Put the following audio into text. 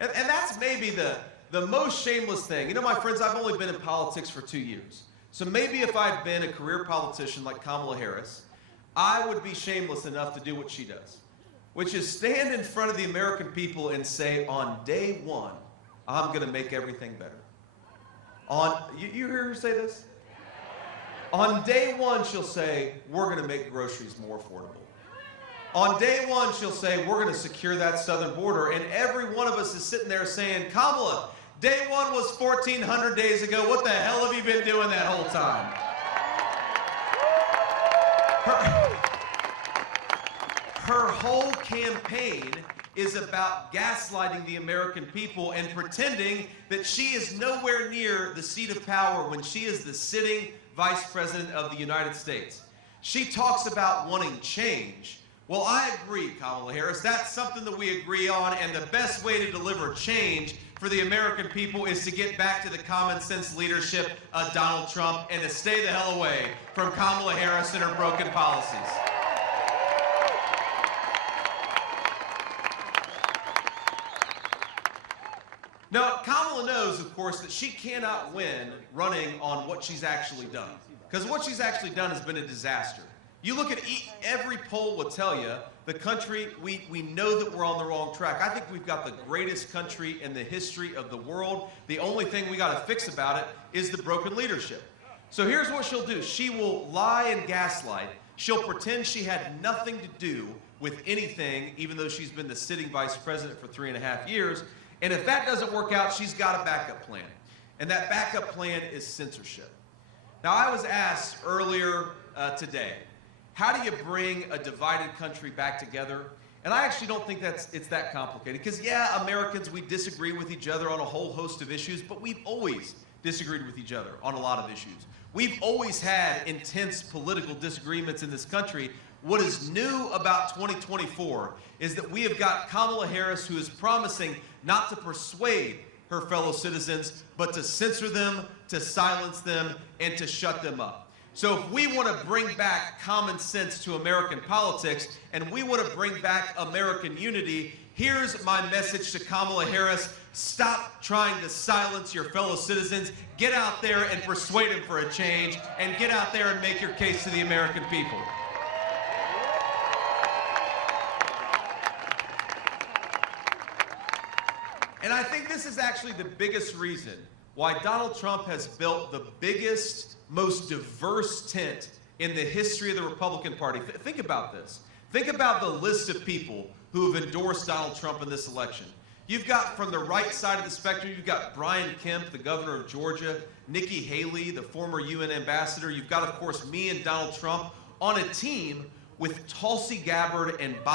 And that's maybe the most shameless thing. You know, my friends, I've only been in politics for 2 years. So maybe if I'd been a career politician like Kamala Harris, I would be shameless enough to do what she does, which is stand in front of the American people and say, on day one, I'm going to make everything better. You hear her say this? On day one, she'll say, we're going to make groceries more affordable. On day one, she'll say, we're going to secure that southern border. And every one of us is sitting there saying, Kamala, day one was 1,400 days ago. What the hell have you been doing that whole time? Her whole campaign is about gaslighting the American people and pretending that she is nowhere near the seat of power when she is the sitting Vice President of the United States. She talks about wanting change. Well, I agree, Kamala Harris. That's something that we agree on, and the best way to deliver change for the American people is to get back to the common sense leadership of Donald Trump and to stay the hell away from Kamala Harris and her broken policies. Now, Kamala knows, of course, that she cannot win running on what she's actually done, because what she's actually done has been a disaster. You look at every poll will tell you the country, we know that we're on the wrong track. I think we've got the greatest country in the history of the world. The only thing we got to fix about it is the broken leadership. So here's what she'll do. She will lie and gaslight. She'll pretend she had nothing to do with anything, even though she's been the sitting vice president for 3.5 years. And if that doesn't work out, she's got a backup plan. And that backup plan is censorship. Now, I was asked earlier today, how do you bring a divided country back together? And I actually don't think it's that complicated. Because, yeah, Americans, we disagree with each other on a whole host of issues, but we've always disagreed with each other on a lot of issues. We've always had intense political disagreements in this country. What is new about 2024 is that we have got Kamala Harris, who is promising not to persuade her fellow citizens, but to censor them, to silence them, and to shut them up. So if we want to bring back common sense to American politics, and we want to bring back American unity, here's my message to Kamala Harris. Stop trying to silence your fellow citizens. Get out there and persuade them for a change, and get out there and make your case to the American people. And I think this is actually the biggest reason why Donald Trump has built the biggest, most diverse tent in the history of the Republican Party. Think about this. Think about the list of people who have endorsed Donald Trump in this election. You've got, from the right side of the spectrum, you've got Brian Kemp, the governor of Georgia, Nikki Haley, the former UN ambassador. You've got, of course, me and Donald Trump on a team with Tulsi Gabbard and Bob